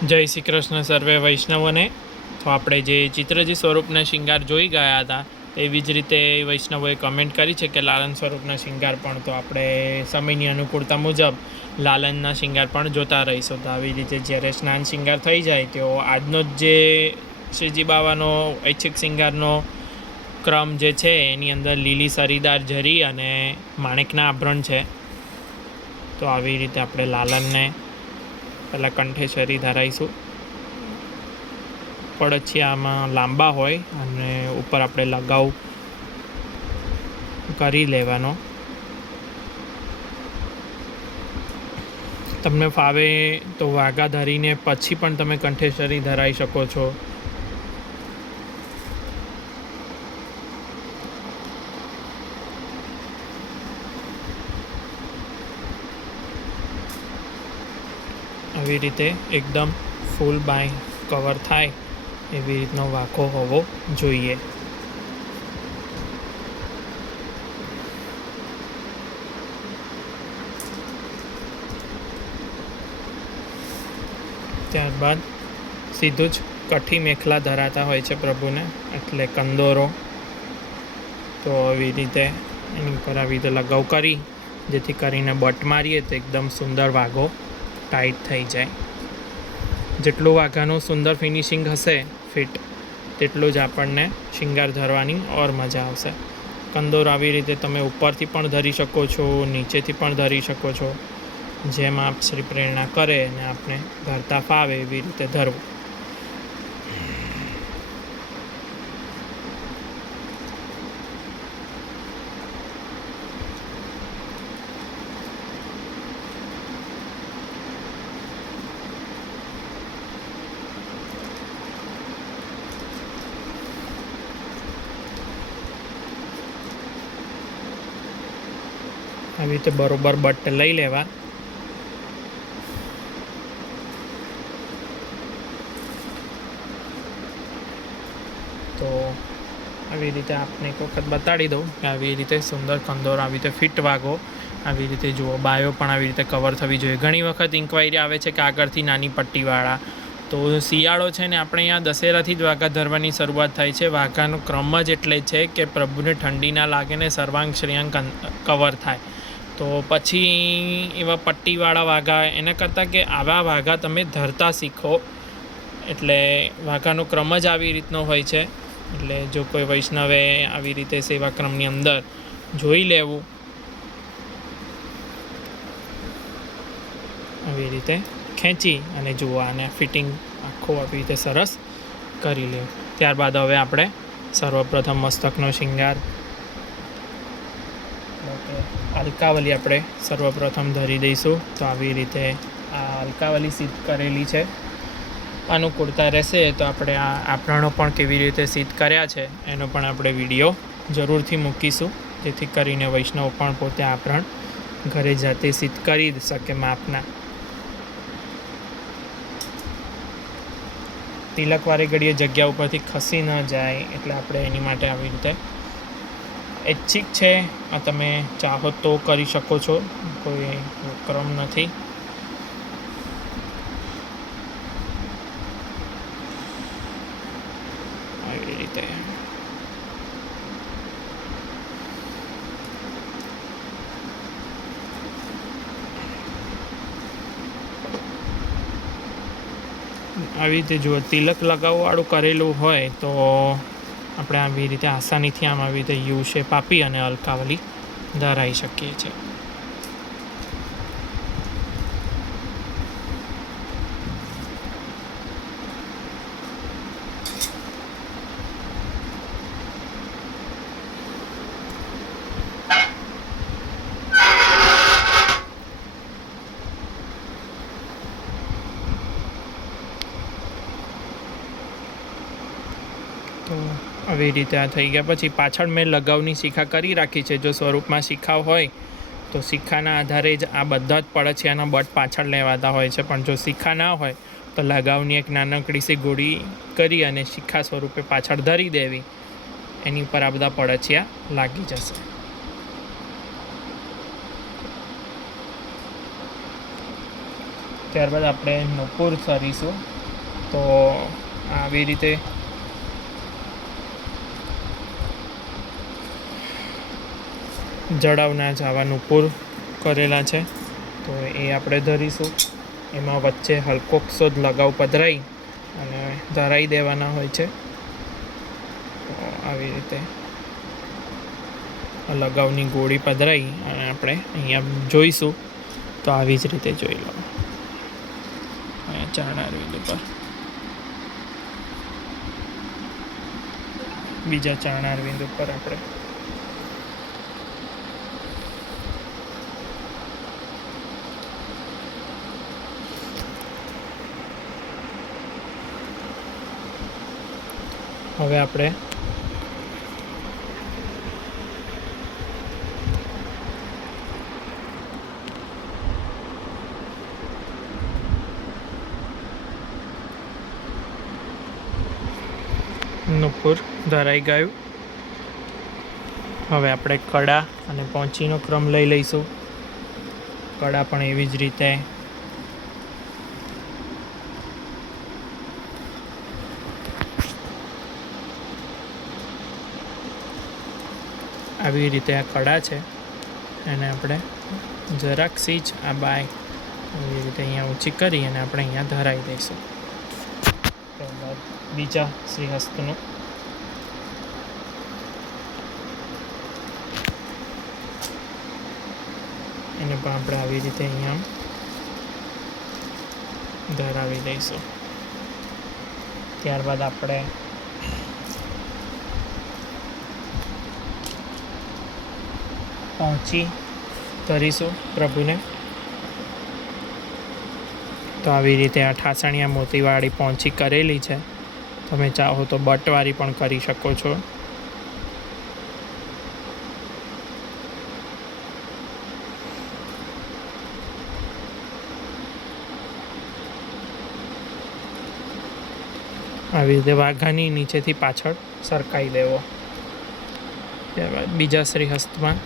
જય શ્રી કૃષ્ણ સર્વે વૈષ્ણવોને। તો આપણે જે ચિત્રજી સ્વરૂપના શિંગાર જોઈ ગયા હતા એવી જ રીતે વૈષ્ણવોએ કમેન્ટ કરી છે કે લાલન સ્વરૂપના શિંગાર પણ, તો આપણે સમયની અનુકૂળતા મુજબ લાલનના શિંગાર પણ જોતા રહીશું। તો આવી રીતે જ્યારે સ્નાન શિંગાર થઈ જાય તો આજનો જ જે શ્રીજી બાવાનો ઐચ્છિક શિંગારનો ક્રમ જે છે એની અંદર લીલી સરીદાર જરી અને માણેકના આભરણ છે। તો આવી રીતે આપણે લાલનને પહેલાં કંઠેશ્વરી ધરાવીશું। પડછિયામાં લાંબા હોય અને ઉપર આપણે લગાવ કરી લેવાનો। તમને ફાવે તો વાઘા ધરીને પછી પણ તમે કંઠેશ્વરી ધરાવી શકો છો। આવી રીતે એકદમ ફૂલ બાય કવર થાય એવી રીતનો વાંકો હોવો જોઈએ। ત્યારબાદ સીધું જ કઠી મેખલા ધરાતા હોય છે પ્રભુને, એટલે કંદોરો। તો આવી રીતે એની ઉપર આવી રીતે લગાવ કરી જેથી કરીને બટ મારીએ તો એકદમ સુંદર વાઘો ટાઈટ થઈ જાય। જેટલું વાઘાનું સુંદર ફિનિશિંગ હશે ફિટ, તેટલું જ આપણને શિંગાર ધરવાની ઓર મજા આવશે। કંદોર આવી રીતે તમે ઉપરથી પણ ધરી શકો છો, નીચેથી પણ ધરી શકો છો, જેમ આપ શ્રી પ્રેરણા કરે અને આપણે ધરતા ફાવે એવી રીતે ધરવું। આવી રીતે બરોબર બટ લઈ લેવા। તો આવી રીતે આપને એક વખત બતાડી દઉં કે આવી રીતે સુંદર કંદોર આવી રીતે ફિટ વાગો આવી રીતે જુઓ। બાયો પણ આવી રીતે કવર થવી જોઈએ। ઘણી વખત ઇન્ક્વાયરી આવે છે કે આગળથી નાની પટ્ટીવાળા, તો શિયાળો છે ને આપણે અહીંયા દશેરાથી જ વાઘા ધરવાની શરૂઆત થાય છે। વાઘાનો ક્રમ જ એટલે છે કે પ્રભુને ઠંડી ના લાગે ને સર્વાંગ શ્રેયાંગ કવર થાય। તો પછી એવા પટ્ટીવાળા વાઘા એના કરતાં કે આવા વાઘા તમે ધરતા શીખો, એટલે વાઘાનો ક્રમ જ આવી રીતનો હોય છે। એટલે જો કોઈ વૈષ્ણવે આવી રીતે સેવા ક્રમની અંદર જોઈ લેવું, આવી રીતે ખેંચી અને જુઓ અને ફિટિંગ આખું આવી રીતે સરસ કરી લે। ત્યારબાદ હવે આપણે સર્વપ્રથમ મસ્તકનો શિંગાર અલકાવલી આપણે સર્વપ્રથમ ધરી દઈશું। તો આવી રીતે આ અલકાવલી સિદ્ધ કરેલી છે। અનુકૂળતા રહેશે તો આપણે આ આભરણો પણ કેવી રીતે સિદ્ધ કર્યા છે એનો પણ આપણે વિડીયો જરૂરથી મૂકીશું, જેથી કરીને વૈષ્ણવ પણ પોતે આભરણ ઘરે જાતે સિદ્ધ કરી શકે માપના। તિલકવાળી ઘડીએ જગ્યા ઉપરથી ખસી ન જાય એટલે આપણે એની માટે આવી રીતે ઐચ્છિક છે, આ તમે ચાહો તો કરી શકો છો, કોઈ ક્રમ નથી। આવી રીતે જુઓ, તિલક લગાવવાળું કરેલું હોય તો આપણે આવી રીતે આસાનીથી આમ આવી રીતે યુ શેપ આપી અને અલકાવલી ધરાવી શકીએ છીએ। તો આવી રીતે આ થઈ ગયા પછી પાછળ મેં લગાવની શિખા કરી રાખી છે। જો સ્વરૂપમાં શિખા હોય તો શિખાના આધારે જ આ બધા જ પડછિયાના બટ પાછળ લેવાતા હોય છે, પણ જો શિખા ના હોય તો લગાવની એક નાનકડી સી ગોળી કરી અને શિખા સ્વરૂપે પાછળ ધરી દેવી, એની ઉપર આ બધા પડછિયા લાગી જશે। ત્યારબાદ આપણે નુપુર કરીશું। તો આવી રીતે જડાવના જવાનું પૂર કરેલા છે, તો એ આપણે ધરીશું. એમાં વચ્ચે હલકો જ લગાવ પધરાઈ અને ધરાઈ દેવાના હોય છે. તો આવી રીતે લગાવની ગોળી પધરાઈ અને આપણે અહીંયા જોઈશું. તો આવી જ રીતે જોઈ લો. ચરણા અરવિંદ ઉપર બીજા ચરણા અરવિંદ ઉપર આપણે હવે આપણે નુપુર ધરાઈ ગયું. હવે આપણે કડા અને પહોંચીનો ક્રમ લઈ લઈશું. કડા પણ એવી જ રીતે આવી રીતે આ કડા છે એને આપણે જરાક સી જ આ બાય એવી રીતે અહીંયા ઊંચી કરી અને આપણે અહીંયા ધરાવી દઈશું. ત્યારબાદ બીજા શ્રીહસ્તનું એને પણ આપણે આવી રીતે અહીંયા ધરાવી દઈશું. ત્યારબાદ આપણે પહોંચી ધરીશું પ્રભુને. તો આવી રીતે આ ઠાસણિયા મોતીવાળી પહોંચી કરેલી છે. તમે ચાહો તો બટવાળી પણ કરી શકો છો. આવી રીતે વાઘાની નીચેથી પાછળ સરકાઈ દેવો. ત્યારબાદ બીજા શ્રીહસ્તમાં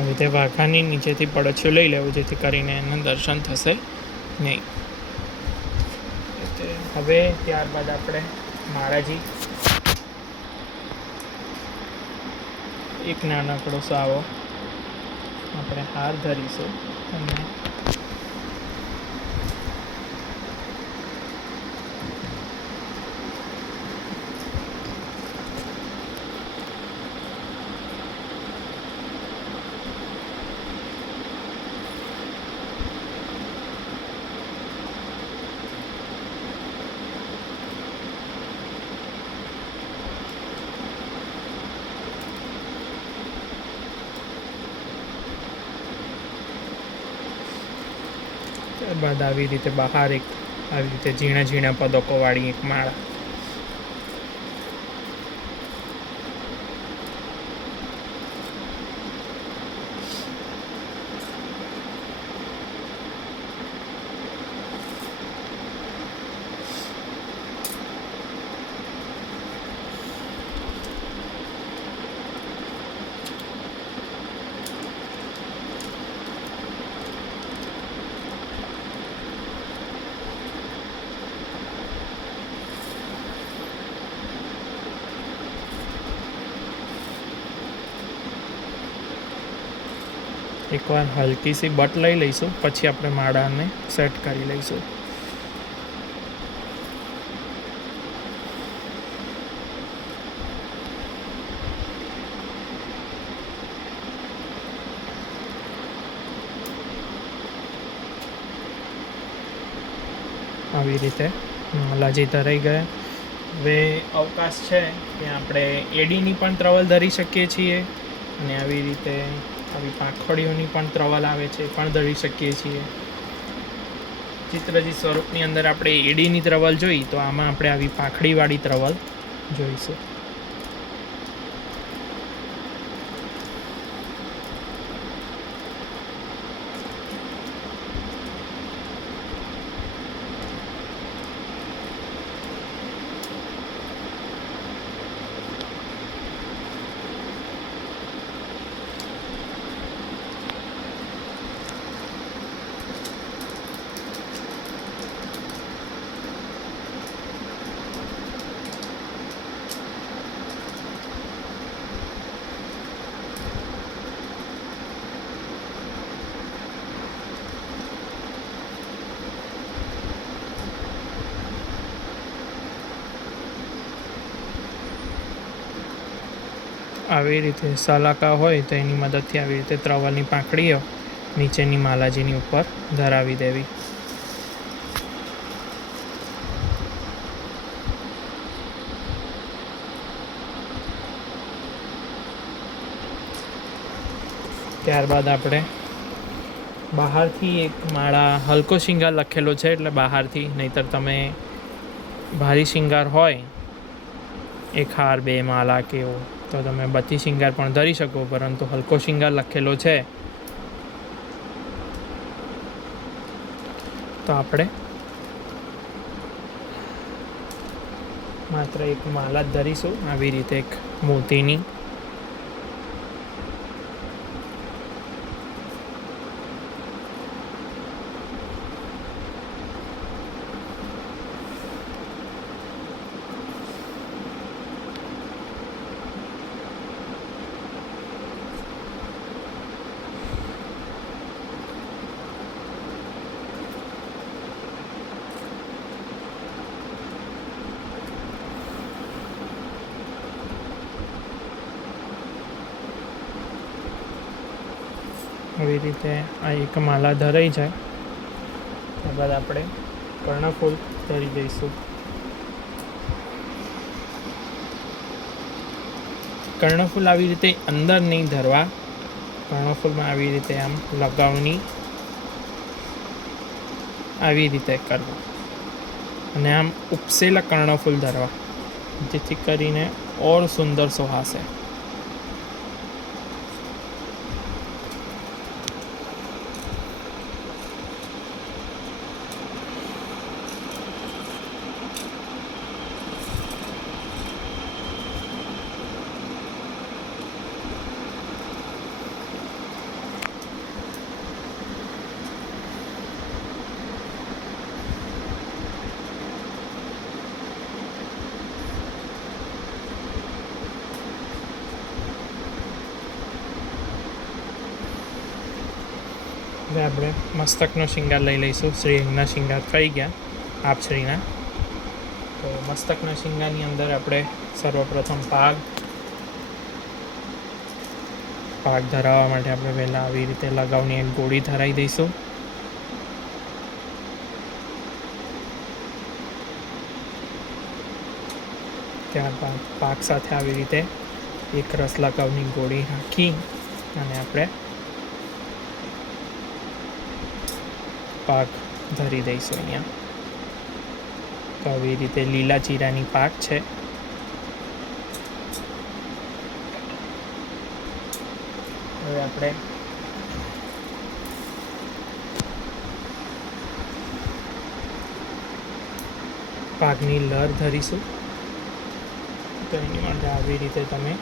આવી રીતે વાઘાની નીચેથી પડછ્યું લઈ લેવું, જેથી કરીને એના દર્શન થશે નહીં. હવે ત્યારબાદ આપણે માળાજી એક નાનકડો સાવો આપણે હાર ધરીશું અને ત્યારબાદ આવી રીતે બહાર એક આવી રીતે ઝીણા ઝીણા પદકોવાળી એક માળા. એકવાર હલકી સી બટ લઈ લઈશું, પછી આપણે માળાને સેટ કરી લઈશું. આવી રીતે માલાજી ધરાઈ ગયા. હવે અવકાશ છે ત્યાં આપણે એડીની પણ ત્રવલ ધરી શકીએ છીએ અને આવી રીતે આવી પાંખડીઓની પણ ત્રવલ આવે છે પણ ધરી શકીએ છીએ. ચિત્રજી સ્વરૂપની અંદર આપણે એડીની ત્રવલ જોઈ, તો આમાં આપણે આવી પાંખડીવાળી ત્રવલ જોઈશું. આવી રીતે સલાકા હોય તો એની મદદથી આવી રીતે ત્રવલની પાંખડીઓ નીચેની માલાજીની ઉપર ધરાવી દેવી. ત્યારબાદ આપણે બહારથી એક માળા હલકો શિંગાર લખેલો છે એટલે બહારથી, નહીંતર તમે ભારી શિંગાર હોય એક હાર બે માળા કે એવું તો તમે બત્તી શિંગાર પણ ધરી શકો, પરંતુ હલકો શિંગાર લખેલો છે તો આપણે માત્ર એક માળા જ ધરીશું. આવી રીતે એક મોતીની. આવી રીતે આ એક માલા ધરાઈ જાય ત્યારબાદ આપણે કર્ણફૂલ ધરી દઈશું. કર્ણફૂલ આવી રીતે અંદર નહીં ધરવા, કર્ણફૂલમાં આવી રીતે આમ લગાવની આવી રીતે કરવું અને આમ ઉપસેલા કર્ણફૂલ ધરવા, જેથી કરીને ઓર સુંદર સુહાશે. હવે આપણે મસ્તકનો શિંગાર લઈ લઈશું. શ્રીઅંગના શિંગાર થઈ ગયા આપશ્રીના. તો મસ્તકના શિંગારની અંદર આપણે સર્વપ્રથમ પાગ ધરાવવા માટે આપણે પહેલાં આવી રીતે લગાવની એક ગોળી ધરાવી દઈશું. ત્યારબાદ પાક સાથે આવી રીતે એક રસ લગાવની ગોળી રાખી અને આપણે પાક ધરી દઈશું અહીંયા. તો આવી રીતે લીલા જીરાની પાક છે. હવે આપણે પાકની લર ધરીશું. તો એની માટે આવી રીતે તમે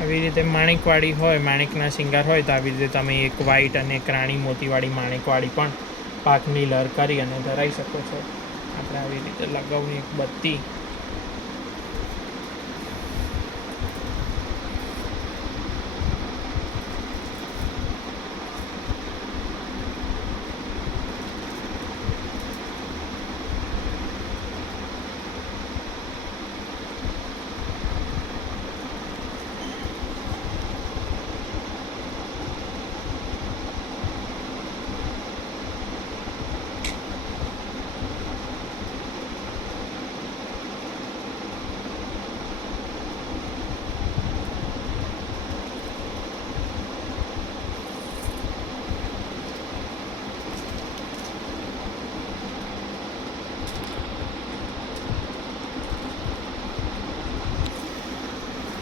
આવી રીતે માણેકવાળી હોય, માણેકના શિંગાર હોય તો આવી રીતે તમે એક વ્હાઈટ અને એક રાણી મોતીવાળી માણેકવાળી પણ પાકની લર કરી અને ધરાવી શકો છો. આપણે આવી રીતે લગાવની એક બત્તી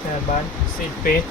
ત્યારબાદ સીટ પેચ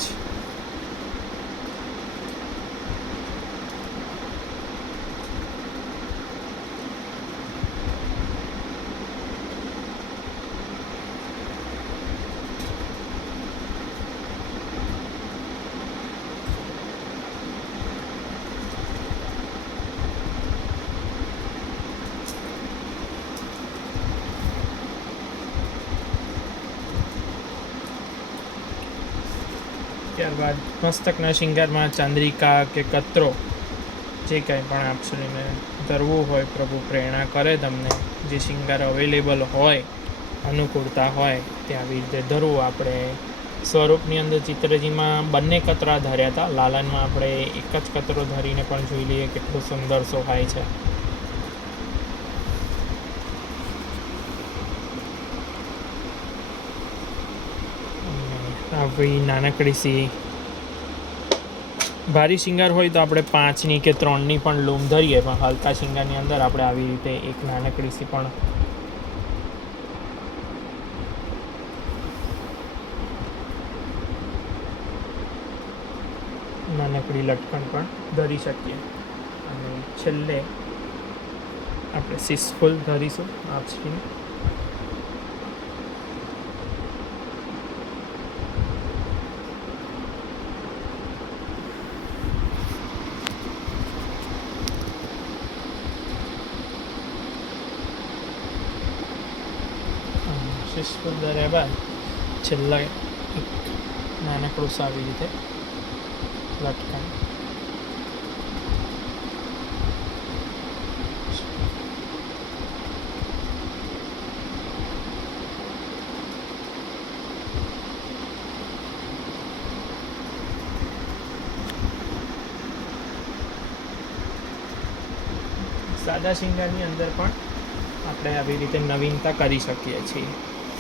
ત્યારબાદ મસ્તકના શિંગારમાં ચંદ્રિકા કે કતરો જે કંઈ પણ આપશ્રીને ધરવું હોય, પ્રભુ પ્રેરણા કરે તમને, જે શિંગાર અવેલેબલ હોય, અનુકૂળતા હોય તે આવી રીતે ધરવું. આપણે સ્વરૂપની અંદર ચિત્રજીમાં બંને કતરા ધર્યા હતા. લાલનમાં આપણે એક જ કતરો ધરીને પણ જોઈ લઈએ કેટલું સુંદર શોભાય છે. આવી નાનકડી સી ભારી શિંગાર હોય તો આપણે 5ની કે 3ની પણ લૂમ ધરીએ, પણ હલકા શિંગારની અંદર આપણે આવી રીતે એક નાનકડી સી પણ નાનકડી લટકણ પણ ધરી શકીએ. અને છેલ્લે આપણે સિસફુલ ધરીશું આપશ્રીને. સિસફુલ ધર્યા બાદ છેલ્લા એક નાનકડું આવી રીતે લટકણ. સાદા શિંગારની અંદર પણ આપણે આવી રીતે નવીનતા કરી શકીએ છીએ.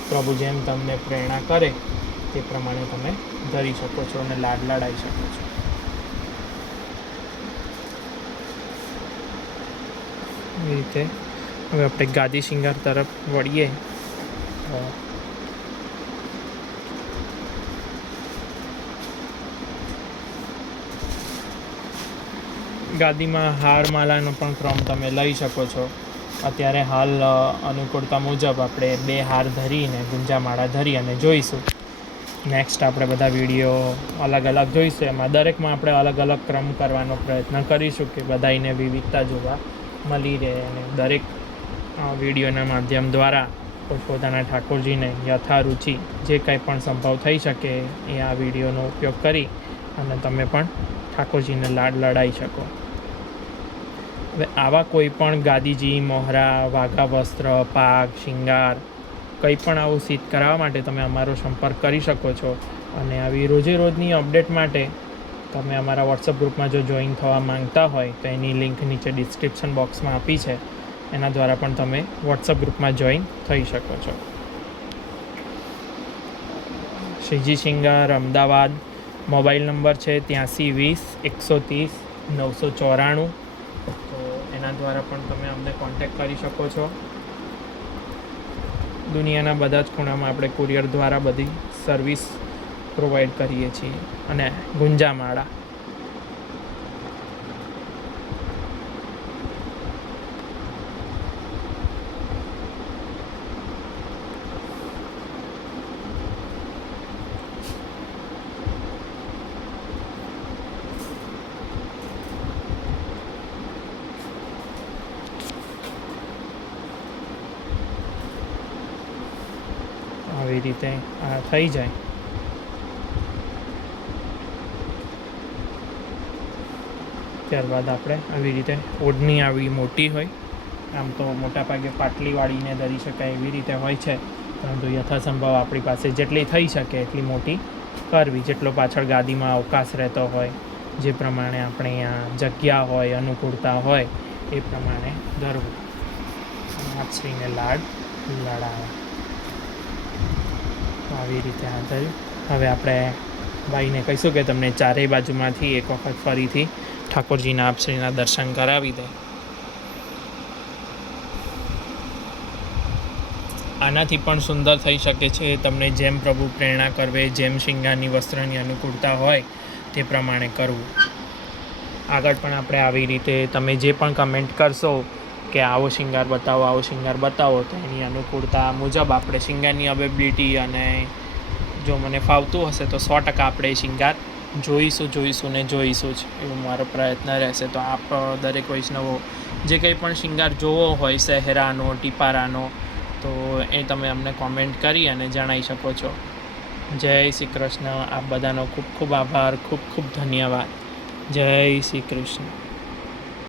પ્રભુ જેમ તમને પ્રેરણા કરે તે પ્રમાણે તમે ધરી શકો છો અને લાડાઈ શકો છો. એ રીતે હવે આપણે ગાદી શિંગાર તરફ વળીએ. ગાદીમાં હાર માલાનો પણ ક્રમ તમે લઈ શકો છો. અત્યારે હાલ અનુકૂળતા મુજબ આપણે 2 હાર ધરીને ગુંજામાળા ધરી અને જોઈશું. નેક્સ્ટ આપણે બધા વિડીયો અલગ અલગ જોઈશું. એમાં દરેકમાં આપણે અલગ અલગ ક્રમ કરવાનો પ્રયત્ન કરીશું કે બધાને વિવિધતા જોવા મળી રહે અને દરેક વિડીયોના માધ્યમ દ્વારા પોતપોતાના ઠાકોરજીને યથારુચિ જે કંઈ પણ સંભવ થઈ શકે એ આ વિડીયોનો ઉપયોગ કરી અને તમે પણ ઠાકોરજીને લડાઈ શકો. હવે આવા કોઈ પણ ગાદીજી, મોહરા, વાઘા વસ્ત્ર, પાગ, શિંગાર કંઈ પણ આવું સિદ્ધ કરાવવા માટે તમે અમારો સંપર્ક કરી શકો છો. અને આવી રોજે રોજની અપડેટ માટે તમે અમારા વોટ્સઅપ ગ્રુપમાં જો જોઈન થવા માંગતા હોય તો એની લિંક નીચે ડિસ્ક્રિપ્શન બોક્સમાં આપી છે. એના દ્વારા પણ તમે વોટ્સઅપ ગ્રુપમાં જોઈન થઈ શકો છો. શ્રીજી શિંગાર, અમદાવાદ. મોબાઈલ નંબર છે 8320 130 994. તો એના દ્વારા પણ તમે અમને કોન્ટેક્ટ કરી શકો છો. દુનિયાના બધા જ ખૂણામાં આપણે કુરિયર દ્વારા બધી સર્વિસ પ્રોવાઈડ કરીએ છીએ. અને ગુંજામાળા આવી રીતે આ થઈ જાય. ત્યારબાદ આપણે આવી રીતે ઓઢણી આવી મોટી હોય, આમ તો મોટાભાગે પાટલીવાળીને ધરી શકાય એવી રીતે હોય છે, પરંતુ યથાસંભવ આપણી પાસે જેટલી થઈ શકે એટલી મોટી કરવી. જેટલો પાછળ ગાદીમાં અવકાશ રહેતો હોય, જે પ્રમાણે આપણે અહીંયા જગ્યા હોય, અનુકૂળતા હોય એ પ્રમાણે ધરવું. આપશ્રીને લડાવે આવી રીતે આ થયું. હવે આપણે ભાઈને કહીશું કે તમને ચારેય બાજુમાંથી એક વખત ફરીથી ઠાકોરજીના આપશ્રીના દર્શન કરાવી દે. આનાથી પણ સુંદર થઈ શકે છે. તમને જેમ પ્રભુ પ્રેરણા કરવે, જેમ શિંગારની વસ્ત્રની અનુકૂળતા હોય તે પ્રમાણે કરવું. આગળ પણ આપણે આવી રીતે તમે જે પણ કમેન્ટ કરશો કે આવો શિંગાર બતાવો, આવો શિંગાર બતાવો, તો એની અનુકૂળતા મુજબ આપણે શિંગારની અવેબિલિટી અને જો મને ફાવતું હશે તો 100% આપણે શિંગાર જોઈશું ને જોઈશું જ, એવું મારો પ્રયત્ન રહેશે. તો આપ દરેક વૈષ્ણવો જે કંઈ પણ શિંગાર જોવો હોય, સહેરાનો, ટીપારાનો, તો એ તમે અમને કોમેન્ટ કરી અને જણાવી શકો છો. જય શ્રી કૃષ્ણ. આપ બધાનો ખૂબ ખૂબ આભાર, ખૂબ ખૂબ ધન્યવાદ. જય શ્રી કૃષ્ણ.